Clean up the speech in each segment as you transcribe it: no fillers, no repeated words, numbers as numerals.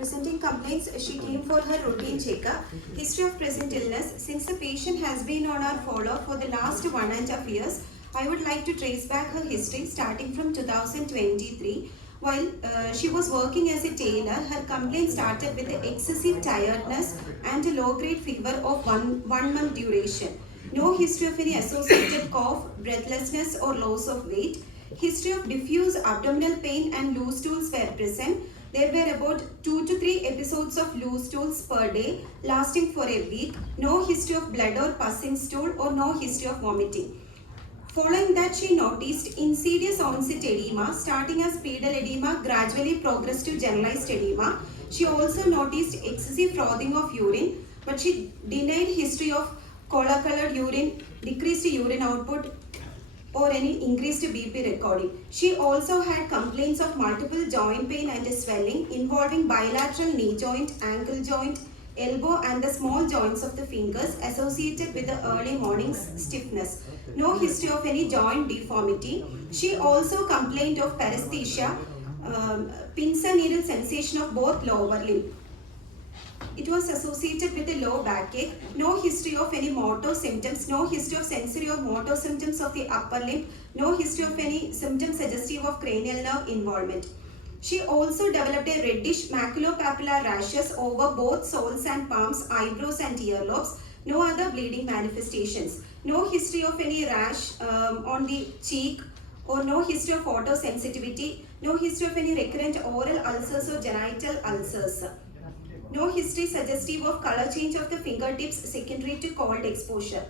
Presenting complaints, she came for her routine checkup. History of present illness. Since the patient has been on our follow-up for the last 1.5 years, I would like to trace back her history starting from 2023. While she was working as a tailor, her complaint started with excessive tiredness and a low-grade fever of one month duration. No history of any associated cough, breathlessness or loss of weight. History of diffuse abdominal pain and loose stools were present. There were about 2 to 3 episodes of loose stools per day lasting for a week. No history of blood or pus in stool or no history of vomiting. Following that, she noticed insidious onset edema starting as pedal edema gradually progressed to generalized edema. She also noticed excessive frothing of urine, but she denied history of cola colored urine, decreased urine output or any increased BP recording. She also had complaints of multiple joint pain and swelling involving bilateral knee joint, ankle joint, elbow and the small joints of the fingers associated with the early morning stiffness. No history of any joint deformity. She also complained of paresthesia, pins and needle sensation of both lower limb. It was associated with a low backache. No history of any motor symptoms. No history of sensory or motor symptoms of the upper limb. No history of any symptoms suggestive of cranial nerve involvement. She also developed a reddish maculopapular rashes over both soles and palms, eyebrows and earlobes. No other bleeding manifestations. No history of any rash on the cheek or no history of photosensitivity. No history of any recurrent oral ulcers or genital ulcers. No history suggestive of color change of the fingertips secondary to cold exposure.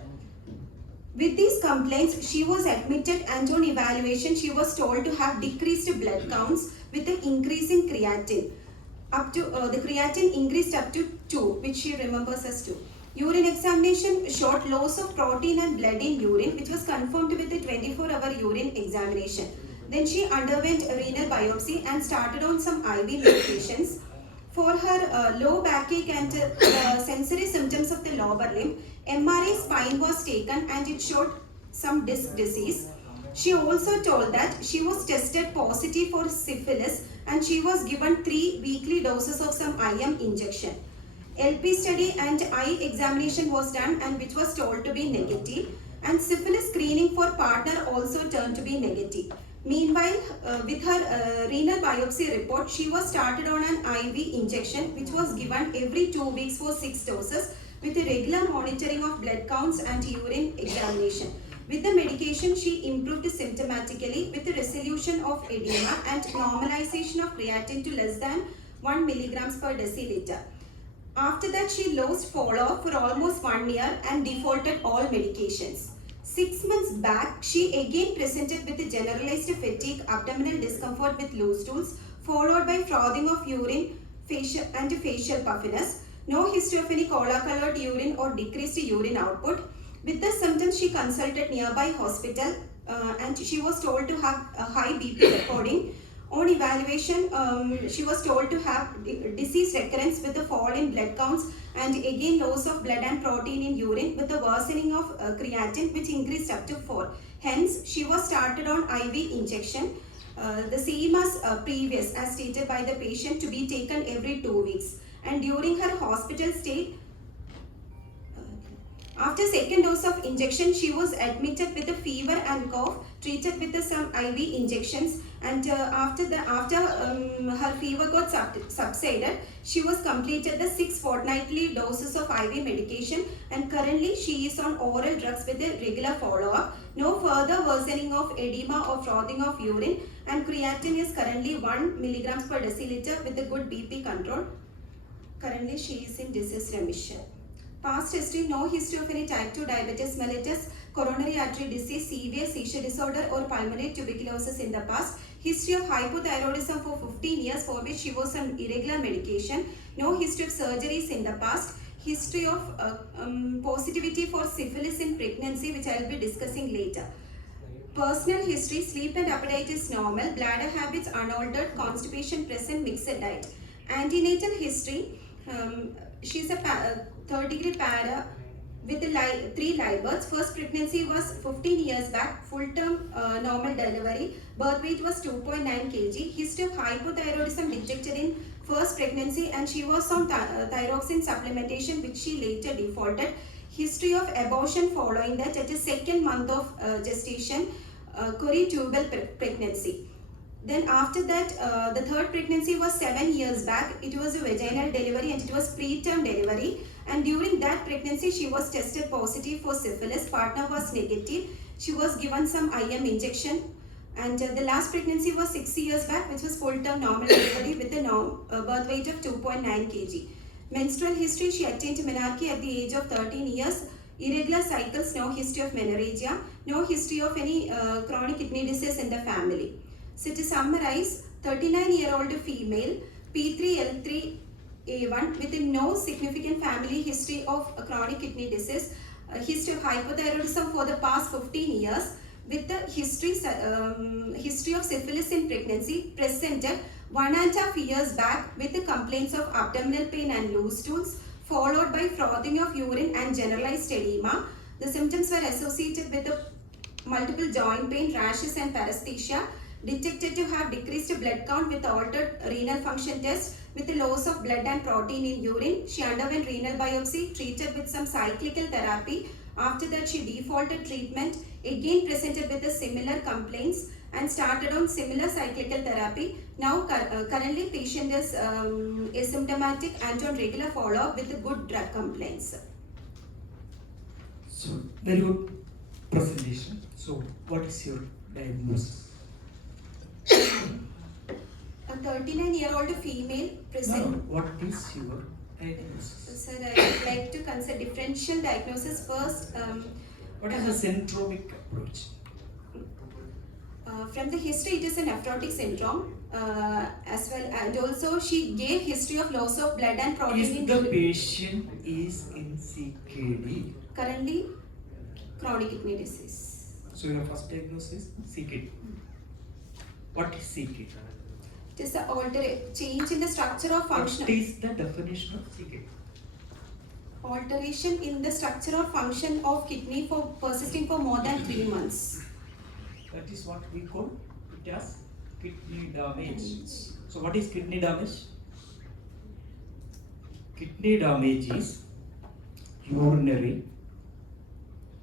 With these complaints, she was admitted and on evaluation, she was told to have decreased blood counts with an increase in creatine. The creatine increased up to 2, which she remembers as 2. Urine examination showed loss of protein and blood in urine, which was confirmed with a 24-hour urine examination. Then she underwent a renal biopsy and started on some IV medications. For her low backache and sensory symptoms of the lower limb, MRI spine was taken and it showed some disc disease. She also told that she was tested positive for syphilis and she was given 3 weekly doses of some IM injection. LP study and eye examination was done and which was told to be negative, and syphilis screening for partner also turned to be negative. Meanwhile, with her renal biopsy report, she was started on an IV injection which was given every 2 weeks for 6 doses with a regular monitoring of blood counts and urine examination. With the medication, she improved symptomatically with the resolution of edema and normalization of creatine to less than 1 milligrams per deciliter. After that, she lost follow-up for almost 1 year and defaulted all medications. 6 months back, she again presented with a generalized fatigue, abdominal discomfort with loose stools, followed by frothing of urine and facial puffiness. No history of any cola-colored urine or decreased urine output. With the symptoms, she consulted nearby hospital and she was told to have a high BP recording. On evaluation, she was told to have disease recurrence with the fall in blood counts and again loss of blood and protein in urine with the worsening of creatine which increased up to 4. Hence, she was started on IV injection, the same as previous as stated by the patient, to be taken every 2 weeks. And during her hospital stay, after second dose of injection, she was admitted with a fever and cough, treated with some IV injections, and after her fever got subsided, she was completed the 6 fortnightly doses of IV medication, and currently she is on oral drugs with a regular follow-up. No further worsening of edema or frothing of urine, and creatine is currently 1 milligrams per deciliter with a good BP control. Currently she is in disease remission. Past history: no history of any type 2 diabetes mellitus, coronary artery disease, severe seizure disorder or pulmonary tuberculosis in the past. History of hypothyroidism for 15 years for which she was on irregular medication. No history of surgeries in the past. History of positivity for syphilis in pregnancy, which I will be discussing later. Personal history: sleep and appetite is normal, bladder habits unaltered, constipation present, mixed diet. Antenatal history: she is a third degree para with 3 live births. First pregnancy was 15 years back, full term normal delivery. Birth weight was 2.9 kg. History of hypothyroidism detected in first pregnancy and she was on thyroxine supplementation which she later defaulted. History of abortion following that at the second month of gestation, tubal pregnancy. Then after that, the third pregnancy was 7 years back. It was a vaginal delivery and it was preterm delivery. And during that pregnancy, she was tested positive for syphilis. Partner was negative. She was given some IM injection. And the last pregnancy was 6 years back, which was full-term normal delivery with a birth weight of 2.9 kg. Menstrual history, she attained menarche at the age of 13 years. Irregular cycles, no history of menorrhagia, no history of any chronic kidney disease in the family. So to summarize, 39-year-old female, P3L3A1 with no significant family history of chronic kidney disease, history of hypothyroidism for the past 15 years, with the history of syphilis in pregnancy, presented 1.5 years back with the complaints of abdominal pain and loose stools, followed by frothing of urine and generalized edema. The symptoms were associated with the multiple joint pain, rashes and paresthesia. Detected to have decreased blood count with altered renal function test with the loss of blood and protein in urine. She underwent renal biopsy, treated with some cyclical therapy. After that, she defaulted treatment, again presented with the similar complaints and started on similar cyclical therapy. Now, currently patient is asymptomatic and on regular follow-up with the good drug complaints. So, very good presentation. So, what is your diagnosis? A 39-year-old female present. No, what is your diagnosis? Sir, I would like to consider differential diagnosis first. What is the syndromic approach? From the history, it is a nephrotic syndrome as well, and also she gave history of loss of blood and protein. If the patient is in CKD? Currently, chronic kidney disease. So your first diagnosis, CKD. What is CKD? It is the change in the structure or function. What is the definition of CKD? Alteration in the structure or function of kidney for persisting for more than 3 months. That is what we call it as kidney damage. So what is kidney damage? Kidney damage is urinary,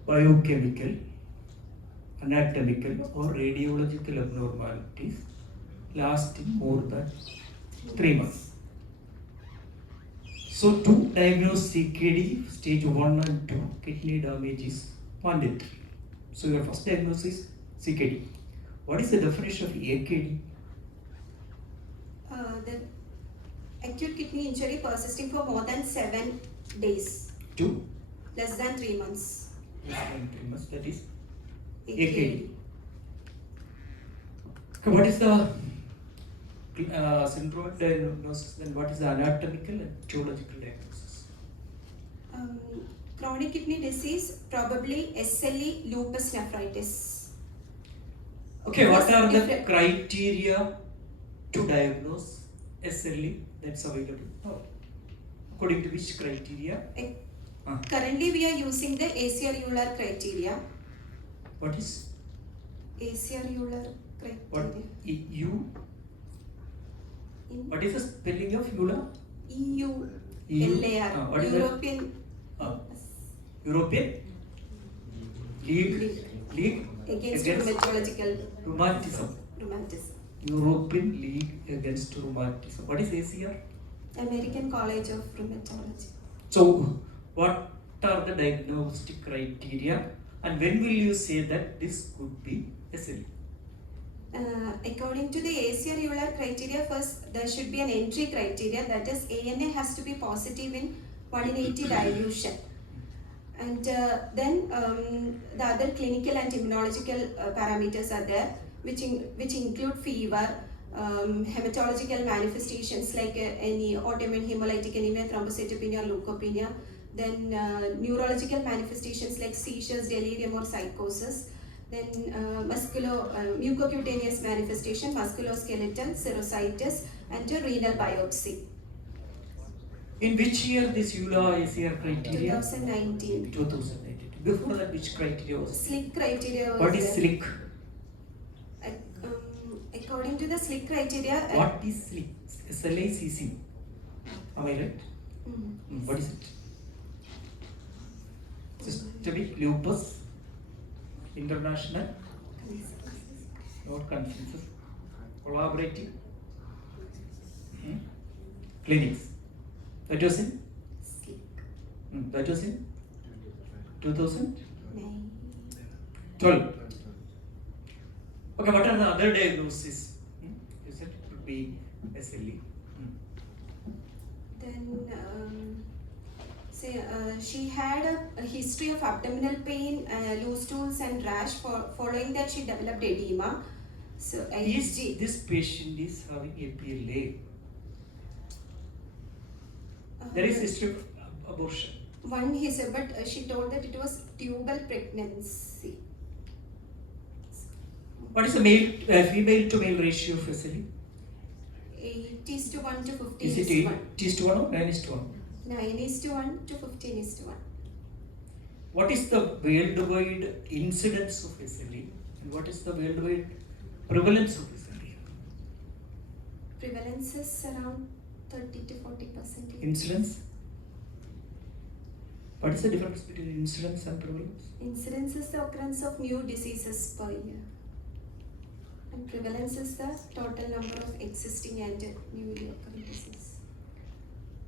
biochemical, anatomical or radiological abnormalities lasting more than 3 months. So to diagnose CKD stage 1 and 2, kidney damage is mandatory. So your first diagnosis CKD. What is the definition of AKD? The acute kidney injury persisting for more than 7 days. 2. Less than 3 months. Less than 3 months, that is AKD. AKD. Okay, what is the syndrome diagnosis? Then what is the anatomical and etiological diagnosis? Chronic kidney disease, probably SLE, lupus nephritis. Okay, what are the criteria to diagnose SLE that's available? According to which criteria? Currently, we are using the ACR-Euler criteria. What is? ACR-Euler criteria. What? What is the spelling of Euler? EULAR. What is European. European League Against rheumatological rheumatism. European League against rheumatism. What is ACR? American College of Rheumatology. So, what are the diagnostic criteria, and when will you say that this could be SLE? According to the ACR-Euler criteria, first there should be an entry criteria, that is ANA has to be positive in 1 in 80 dilution. And then the other clinical and immunological parameters are there, which include fever, hematological manifestations like any autoimmune hemolytic anemia, thrombocytopenia, or leukopenia. Then neurological manifestations like seizures, delirium, or psychosis. Then mucocutaneous manifestation, musculoskeletal, serositis, and a renal biopsy. In which year this EULA ACR criteria? 2019. 2019. Before that, which criteria was? SLIC criteria was What is SLIC? According to the SLIC criteria. What is SLIC? SLACC. Am I right? What is it? Systemic Lupus International, not consensus, collaborative clinics. That was in? That was in 2012. Okay, what are the other diagnoses? You said it could be SLE. Then, she had a history of abdominal pain, loose stools and rash. Following that, she developed edema. So, This patient is having APLA. There is history of abortion. One history, but she told that it was tubal pregnancy. What is the female to male ratio of SLE? 8:1 to 15 Is it 8:1 or 9:1? 9:1 to 15:1. What is the worldwide incidence of SLE and what is the worldwide prevalence of SLE? Prevalence is around 30 to 40%. Incidence? What is the difference between incidence and prevalence? Incidence is the occurrence of new diseases per year. And prevalence is the total number of existing and newly occurring diseases.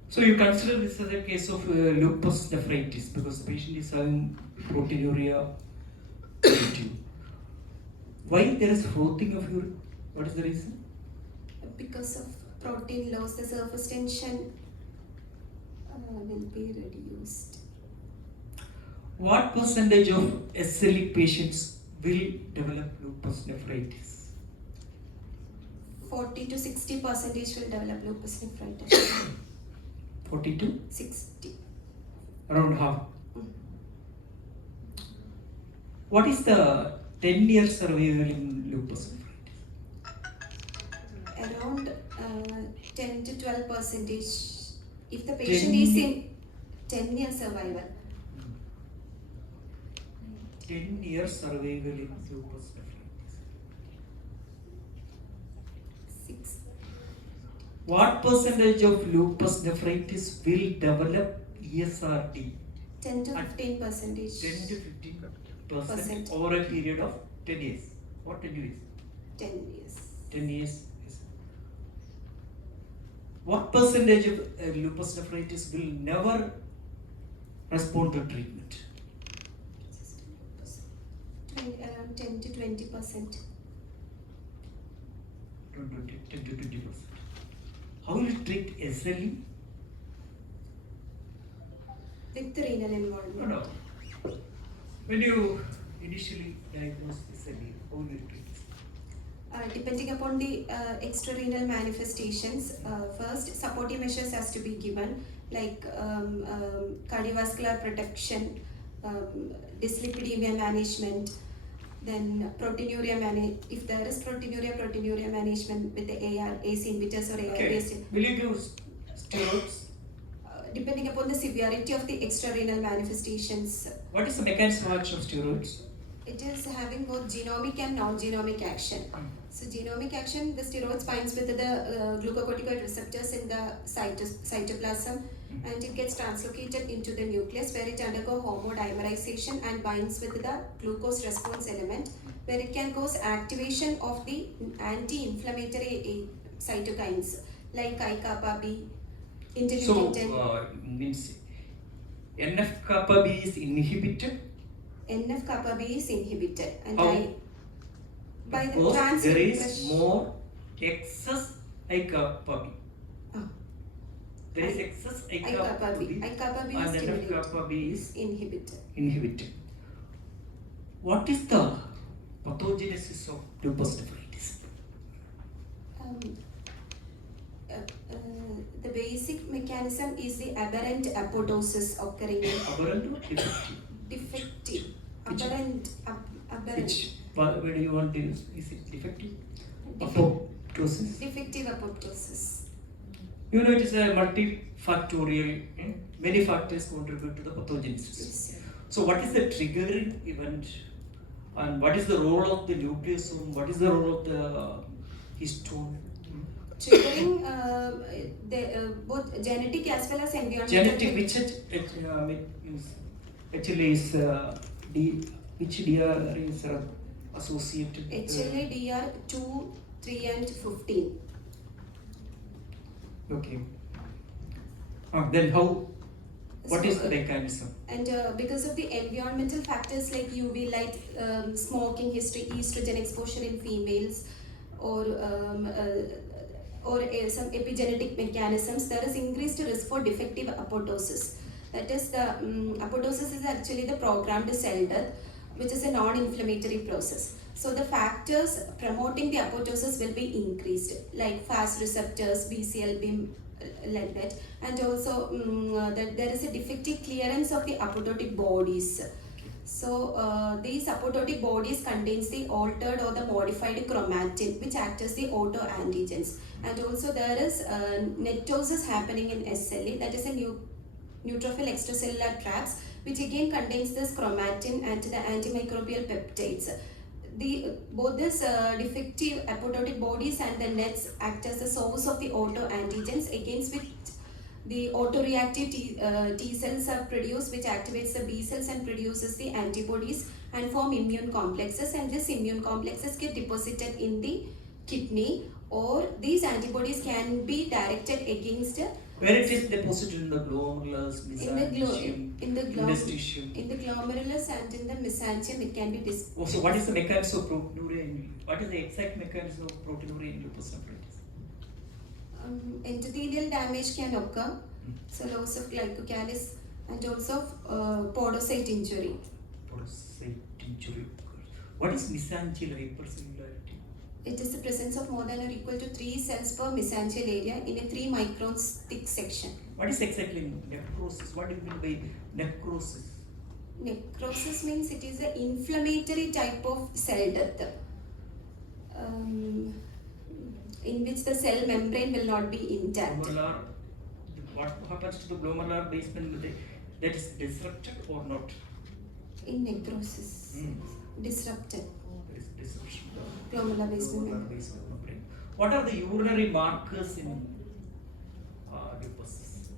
So you consider this as a case of lupus nephritis because the patient is having proteinuria. Why there is frothing of urine? What is the reason? Because of protein loss, the surface tension will be reduced. What percentage of SLE patients will develop lupus nephritis? 40 to 60% will develop lupus nephritis. 40 to 60. around half. What is the 10-year survival in lupus nephritis? Around 10 to 12%. If the patient is in 10-year survival. 10-year survival in lupus nephritis. 6. What percentage of lupus nephritis will develop ESRD? 10 to 15%. 10 to 15% over a period of 10 years. What 10 years? 10 years. 10 years. What percentage of lupus nephritis will never respond to treatment? Around 10 to 20%. 10 to 20%. How will you treat SLE? With renal involvement. No. When you initially diagnose SLE, how will you treat it? Depending upon the extrarenal manifestations, first supportive measures has to be given, like cardiovascular protection, dyslipidemia management, then proteinuria if there is proteinuria management with the ACE inhibitors or AR based. Will you give steroids? Depending upon the severity of the extrarenal manifestations. What is the mechanism of action of steroids? It is having both genomic and non-genomic action. So genomic action, the steroids binds with the glucocorticoid receptors in the cytoplasm and it gets translocated into the nucleus where it undergoes homodimerization and binds with the glucose response element where it can cause activation of the anti-inflammatory cytokines like IKB, interleukin 10. So, means NF-kappa B is inhibited? NF-kappa B is inhibited and by the because there is more excess I-kappa B. There is excess I-kappa B and NF-kappa B is inhibited. What is the pathogenesis of lupus nephritis? The basic mechanism is the aberrant apoptosis occurring in Aberrant or defective? defective. Which? Aberrant. Which? Where do you want to use? Is it defective? Apoptosis? Defective apoptosis. You know it is a multifactorial, many factors contribute to the pathogenesis. Yes, So what is the triggering event and what is the role of the nucleosome, what is the role of the histone? triggering both genetic as well as environmental. Genetic, which means actually is which DR is associated? HLA DR 2, 3 and 15. Okay. Then how? What is the mechanism? And because of the environmental factors like UV light, smoking history, estrogen exposure in females, or some epigenetic mechanisms, there is increased risk for defective apoptosis. That is, the apoptosis is actually the programmed cell death, which is a non-inflammatory process. So the factors promoting the apoptosis will be increased, like FAS receptors, BCL, like that, and also that there is a defective clearance of the apoptotic bodies. So these apoptotic bodies contains the altered or the modified chromatin, which act as the autoantigens, and also there is netosis happening in SLE, that is a neutrophil extracellular traps, which again contains this chromatin and the antimicrobial peptides. Both this defective apoptotic bodies and the nets act as a source of the autoantigens against which the autoreactive T cells are produced, which activates the B cells and produces the antibodies and form immune complexes, and these immune complexes get deposited in the kidney, or these antibodies can be directed against where it is deposited in the glomerulus, mesangium, in the interstitium. In the glomerulus and in the mesangium, it can be so what is the mechanism of proteinuria? What is the exact mechanism of proteinuria in lupus nephritis? Endothelial damage can occur, so loss of glycocalis, and also podocyte injury. Podocyte injury. What is mesangial hypercellularity? It is the presence of more than or equal to 3 cells per mesangial area in a 3 microns thick section. What is exactly necrosis? What do you mean by necrosis? Necrosis means it is an inflammatory type of cell death, in which the cell membrane will not be intact. What happens to the glomerular basement? That is disrupted or not? In necrosis, disrupted. There is disruption. Glomerular basement membrane. What are the urinary markers in lupus?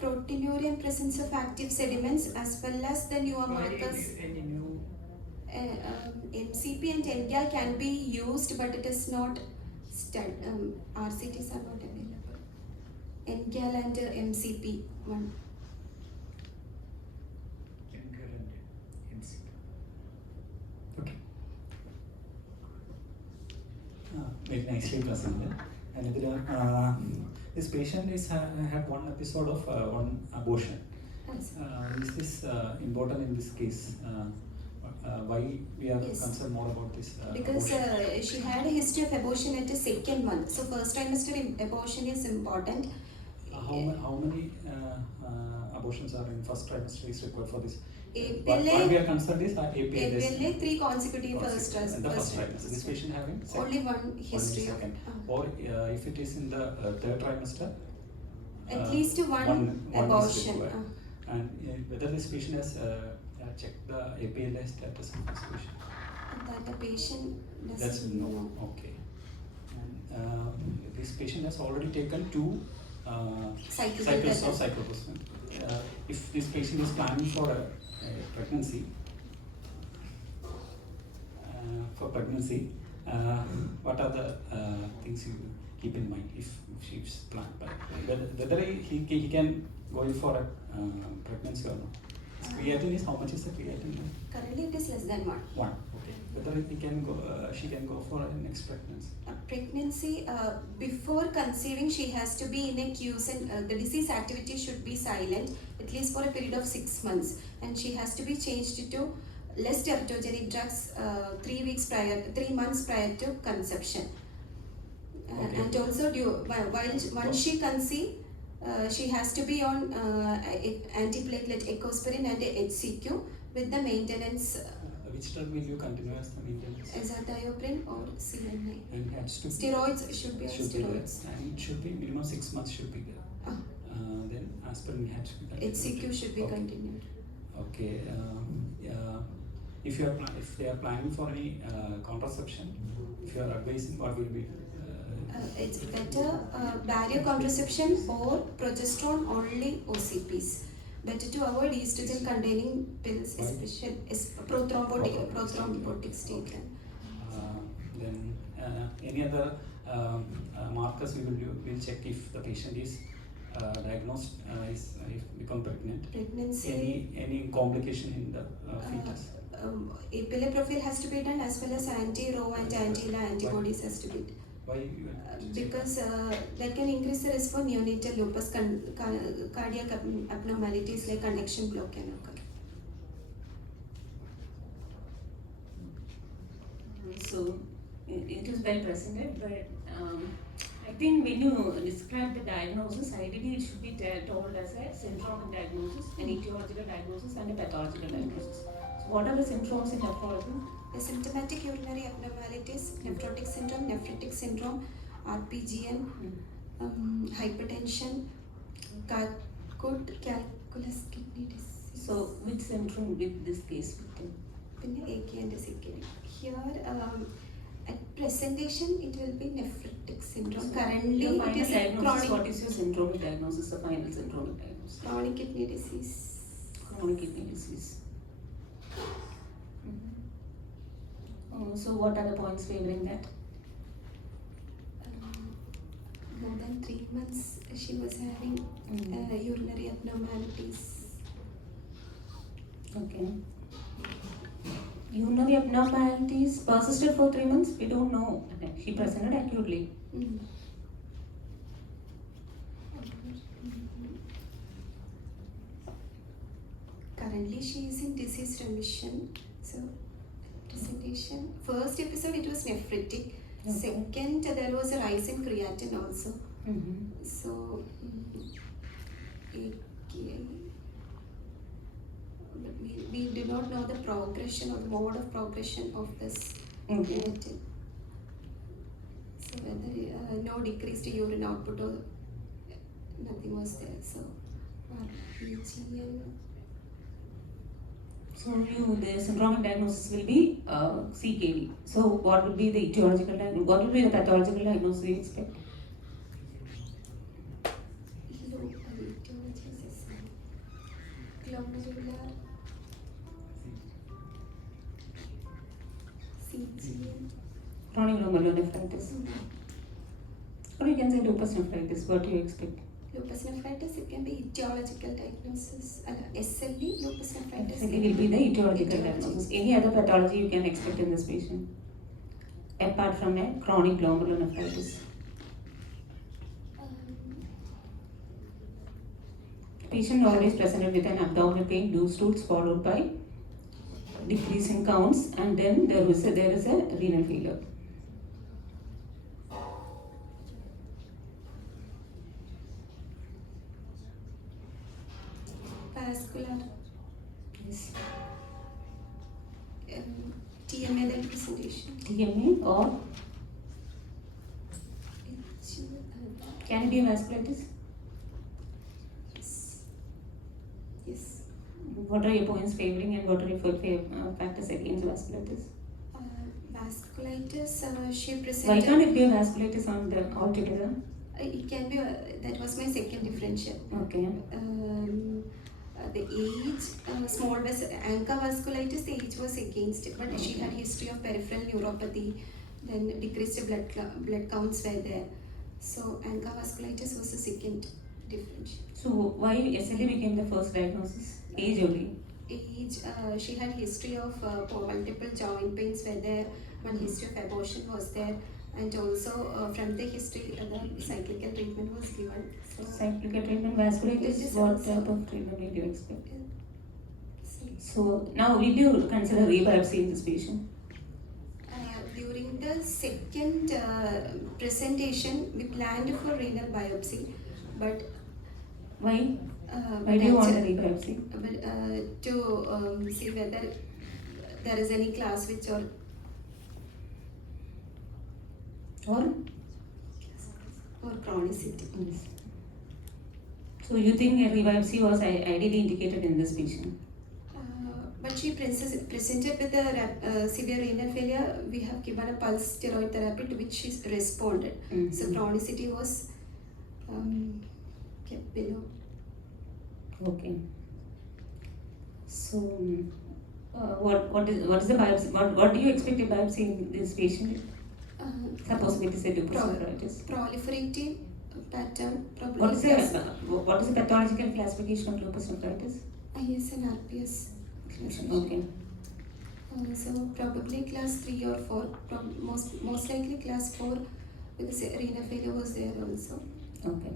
Proteinuria and presence of active sediments, as well as the newer markers. Any new MCP and NGAL can be used, but it is not RCTs are not available. NGAL and MCP one. Okay. Very nicely presented. And this patient had one episode of one abortion. Yes. Is this important in this case? Why we are concerned more about this? Because she had a history of abortion at the 2nd month. So first trimester abortion is important. How many abortions are in first trimester is required for this? What we are concerned is APLS. 3 consecutive first trimester. This patient having only one history. Only second. Or if it is in the 3rd trimester, at least one abortion. And whether this patient has checked the APLS status of this patient? That the patient doesn't know. Okay. And this patient has already taken 2 cycles of cyclophosphamide. If this patient is planning for a pregnancy, what are the things you keep in mind if she's planned? Whether he can go in for a pregnancy or not? Creatine is, how much is the creatine? Currently it is less than 1. 1. Okay. Whether he can go, she can go for a next pregnancy? Pregnancy, before conceiving, she has to be in a quiescent. The disease activity should be silent at least for a period of 6 months, and she has to be changed to less teratogenic drugs 3 months prior to conception. Okay. And also once she conceives, she has to be on antiplatelet ecosprin and HCQ with the maintenance. Which drug will you continue as the maintenance? Azathioprine or CNI. And has to steroids should be steroids. And it should be minimum 6 months should be there. Then aspirin has to be continued. HCQ should be continued. Okay. if they are planning for any contraception, if you are advising, what will be? It's better barrier contraception or progesterone only OCPs. Better to avoid estrogen containing pills, especially prothrombotic state. Then any other markers we'll check if the patient is diagnosed is become pregnant. Pregnancy. Any complication in the fetus. Pili profile has to be done as well as anti-Rho and anti-La antibodies has to be done. Why? Because that can increase the risk for neonatal lupus, cardiac abnormalities like conduction block can occur. So it is well presented, but I think when you describe the diagnosis, ideally it should be told as a syndromic diagnosis, an etiological diagnosis, and a pathological diagnosis. So what are the syndromes in nephrology? The symptomatic urinary abnormalities, nephrotic syndrome, nephritic syndrome, RPGN, hypertension, good calculus kidney disease. So which syndrome with this case victim? AK and CKD. Here, at presentation, it will be nephritic syndrome. So currently, your it final is diagnosis, chronic. what is your syndromic diagnosis, the final syndromic diagnosis? Chronic kidney disease. Chronic kidney disease. So what are the points favoring that? More than 3 months, she was having urinary abnormalities. Okay. Urinary abnormalities persisted for 3 months? We don't know. She presented acutely. Currently, she is in disease remission. So, presentation. First episode, it was nephritic. Okay. Second, there was a rise in creatinine also. So, we do not know the progression or the mode of progression of this creatinine. So, whether no decreased urine output or nothing was there. So, RPGN. So the syndromic diagnosis will be CKD. So what would be the etiological diagnosis? What would be the pathological diagnosis you expect? Glomerular CGN. Chronic glomerular nephritis. Or you can say lupus nephritis. What do you expect? Lupus nephritis, it can be etiological diagnosis. SLE, lupus nephritis. SLE will be the etiological diagnosis. Any other pathology you can expect in this patient? Apart from a chronic glomerular nephritis. Patient always presented with an abdominal pain, loose stools followed by decrease in counts, and then there is a renal failure. Vascular. Yes. TMA then presentation. TMA or can it be a vasculitis? Yes. What are your points favoring and what are your factors against vasculitis? Vasculitis, she Why presented. can't it be a vasculitis on the altogether? It can be, that was my second differential. Okay. The age, small vessel, ANCA vasculitis, the age was against it, but she had history of peripheral neuropathy, then decreased blood counts were there. So ANCA vasculitis was the second differential. So why SLE became the first diagnosis? Age only? Age, she had history of multiple joint pains were there, one history of abortion was there, and also from the history, the cyclical treatment was given. So, Cyclical treatment, vasculitis, what type of treatment will you expect? So now will you consider rebiopsy in this patient? During the second presentation, we planned for renal biopsy, but Why? Why do you want a rebiopsy? To see whether there is any class which or chronicity. Yes. So you think a rebiopsy was ideally indicated in this patient? But she presented with a severe renal failure, we have given a pulse steroid therapy to which she responded. So chronicity was kept below. Okay. So, what is the biopsy? What do you expect a biopsy in this patient? Suppose it is a lupus nephritis. Proliferative pattern. What is the pathological classification of lupus nephritis? IS and RPS. Okay. So probably class 3 or 4. Most likely class 4 because renal failure was there also. Okay.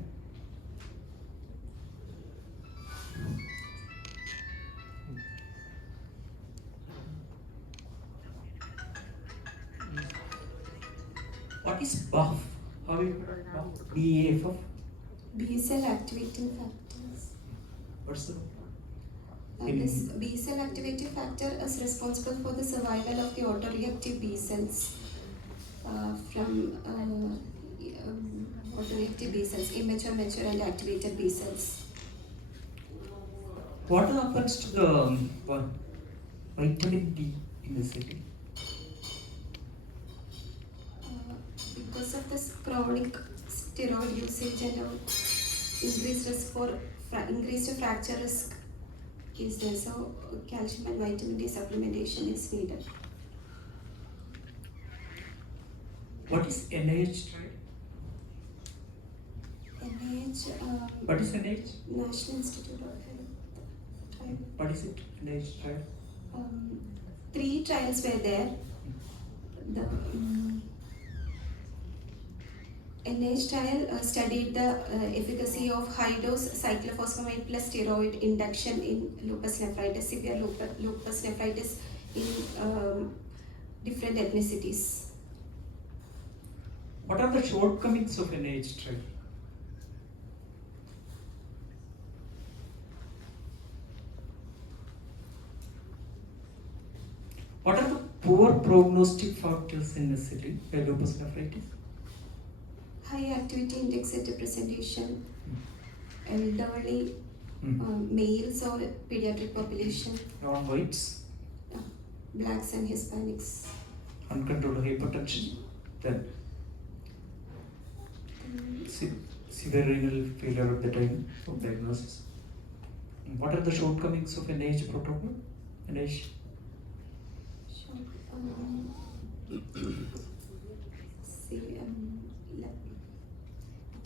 What is BAF? How you BAF? B cell activating factors. What's the This B cell activating factor is responsible for the survival of the autoreactive B cells from autoreactive B cells, immature, mature, and activated B cells. what happens to the vitamin D in the city? Because of this chronic steroid usage and increased risk for increased fracture risk is there, so calcium and vitamin D supplementation is needed. What is NIH trial? NIH, What is NIH? National Institute of Health trial. What is it? NIH trial? 3 trials were there. The NIH trial studied the efficacy of high-dose cyclophosphamide plus steroid induction in lupus nephritis, severe lupus nephritis in different ethnicities. What are the shortcomings of NIH trial? What are the poor prognostic factors in the city lupus nephritis? High activity index at representation, elderly, males or pediatric population, Non-whites, blacks and Hispanics. uncontrolled hypertension, then severe renal failure at the time of diagnosis. What are the shortcomings of NIH protocol? NIH?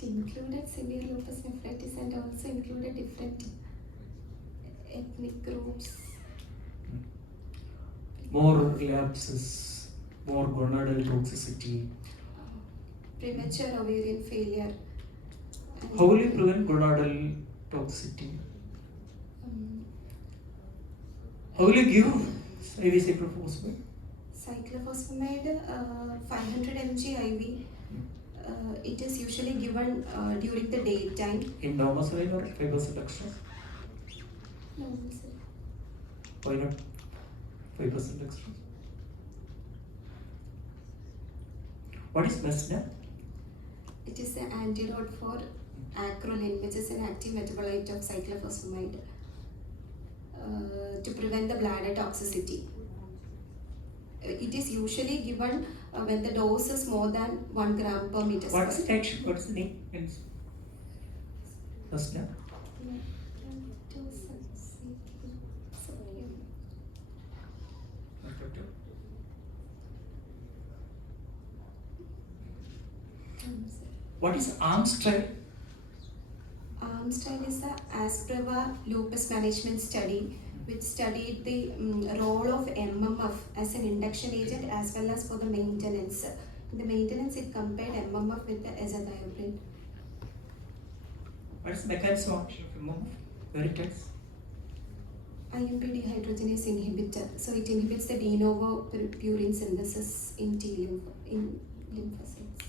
It included severe lupus nephritis and also included different ethnic groups. More relapses, more gonadal toxicity. Premature ovarian failure. How will you prevent gonadal toxicity? How will you give IV cyclophosphamide? Cyclophosphamide 500 mg IV. It is usually given during the daytime. In normal saline or 5% extra? No, sir. Why not 5% extra? What is MESNA? It is an antidote for acrolein, which is an active metabolite of cyclophosphamide, to prevent the bladder toxicity. It is usually given when the dose is more than 1 gram per meter square. What is the action? What is the name? MESNA? What is ARMS trial? ARMS trial is the Asprava lupus management study, which studied the role of MMF as an induction agent as well as for the maintenance. In the maintenance, it compared MMF with the azathioprine. What is the mechanism of action of MMF? Where it is? IMP dehydrogenase inhibitor. So it inhibits the de novo purine synthesis in lymphocytes.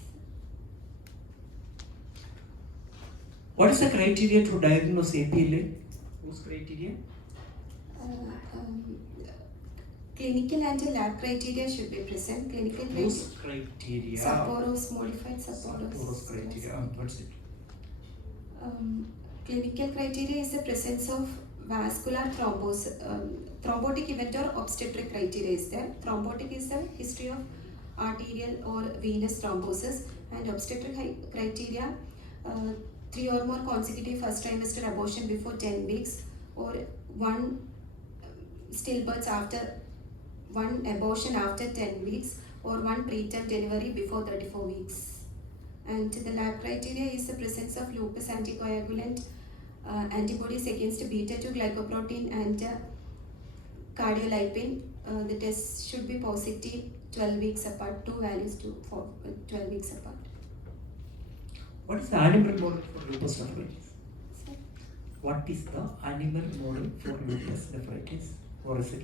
What is the criteria to diagnose APLA? Whose criteria? Clinical and lab criteria should be present. Clinical Whose criteria? Sapporo's modified Sapporo's. Whose criteria? What's it? Clinical criteria is the presence of vascular thrombosis, thrombotic event or obstetric criteria is there. Thrombotic is the history of arterial or venous thrombosis, and obstetric criteria, 3 or more consecutive first trimester abortion before 10 weeks, or 1 stillbirths after 1 abortion after 10 weeks, or 1 preterm delivery before 34 weeks. And the lab criteria is the presence of lupus anticoagulant, antibodies against beta-2 glycoprotein and cardiolipin. The test should be positive 12 weeks apart, 2 values for 12 weeks apart. What is the animal model for lupus nephritis? What is the animal model for lupus nephritis? Or is it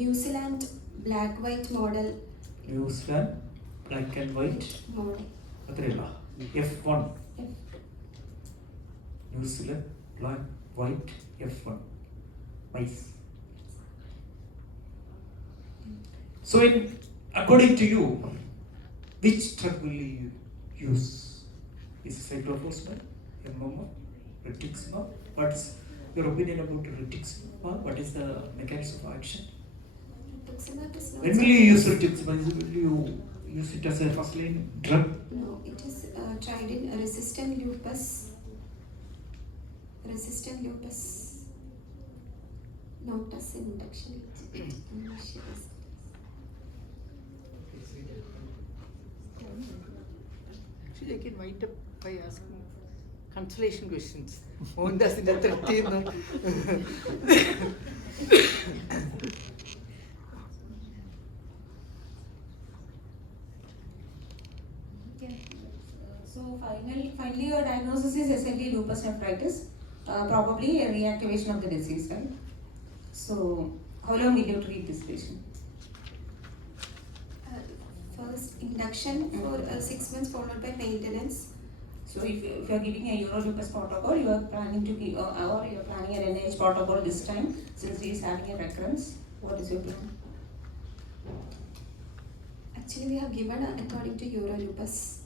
New Zealand black-white model. New Zealand black and white Model. F1. New Zealand black, white, F1. Mice. So, according to you, which drug will you use? Is it cyclophosphamide, MMR, rituximab? What's your opinion about rituximab? What is the mechanism of action? Rituximab is not. When will you use rituximab? Will you use it as a first line drug? No, it is tried in resistant lupus. Resistant lupus, not as an induction. Actually, I can wind up by asking consolation questions. Mohandas in the 13th. So finally your diagnosis is essentially lupus nephritis, probably a reactivation of the disease, right? So how long will you treat this patient? First induction for 6 months, followed by maintenance. So if you are giving a Euro-Lupus protocol, you are planning to give, or you are planning an NIH protocol this time, since he is having a recurrence. What is your plan? Actually, we have given according to Euro-Lupus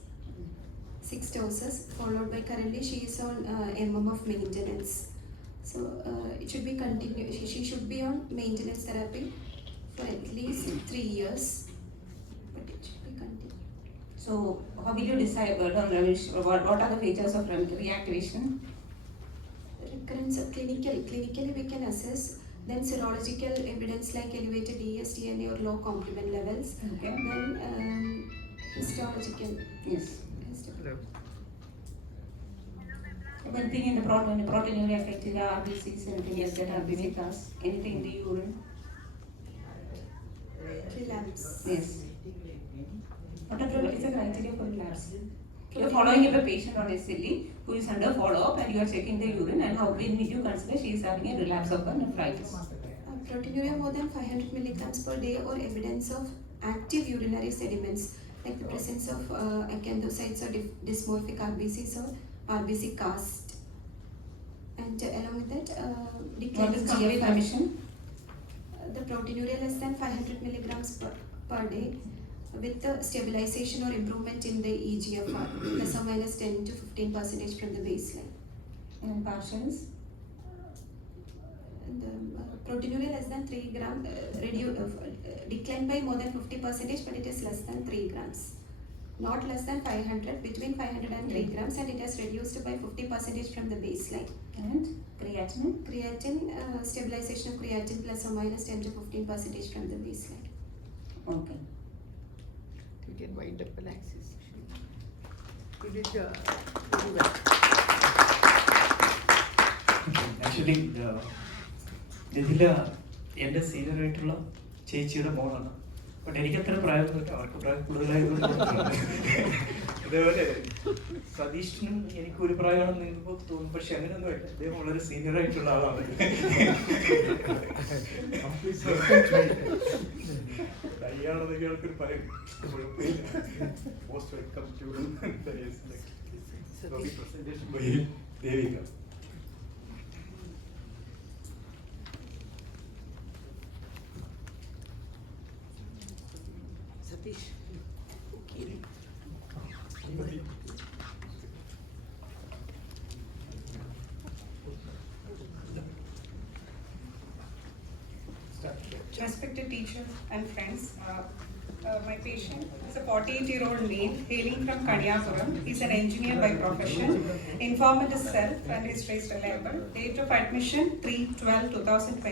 6 doses, followed by currently she is on of maintenance. So it should be continued. She should be on maintenance therapy for at least 3 years, but it should be continued. So how will you decide what are the features of reactivation? Recurrence of clinically we can assess. Then serological evidence like elevated dsDNA or low complement levels. Okay. Then histological. Yes. Hello. One thing in the proteinuria criteria, RBCs, anything else that RBC class, anything in the urine? Relapse. Yes. What is the criteria for relapse? You are following up a patient on SLE who is under follow-up and you are checking the urine, and how when will you consider she is having a relapse of her nephritis? Proteinuria more than 500 milligrams per day, or evidence of active urinary sediments like the presence of acanthocytes or dysmorphic RBCs or RBC cast. And along with that, What is complete GFR. remission? The proteinuria less than 500 milligrams per day, with the stabilization or improvement in the eGFR plus or minus 10 to 15% from the baseline. And partials? The proteinuria less than 3 gram, declined by more than 50%, but it is less than 3 grams. Not less than 500, between 500 and 3 grams, and it has reduced by 50% from the baseline. And creatinine? Creatine, stabilization of creatine plus or minus 10 to 15% from the baseline. Okay. You can wind up Alexis. You did very well. Actually ഇതിൽ എൻ്റെ സീനിയറായിട്ടുള്ള ചേച്ചിയുടെ മോളാണ്. But എനിക്കത്ര പ്രായമൊന്നുമില്ല, അവർക്ക് പ്രായം കൂടുതലായതുകൊണ്ട് ഇതേപോലെ സതീഷിനും എനിക്കൊരു പ്രായമാണെന്ന് ഇപ്പോൾ തോന്നും, പക്ഷെ അങ്ങനെയൊന്നുമില്ല. അദ്ദേഹം വളരെ സീനിയറായിട്ടുള്ള ആളാണ്. കയ്യാണെന്നൊക്കെ ആൾക്കൊരു പറയും, കുഴപ്പമില്ല. Most welcome to presentation by Devika. Satish. Respected teachers and friends, my patient is a 48-year-old male hailing from Kanyapuram. He is an engineer by profession. Informant is self and his trace reliable. Date of admission 3/12/2020.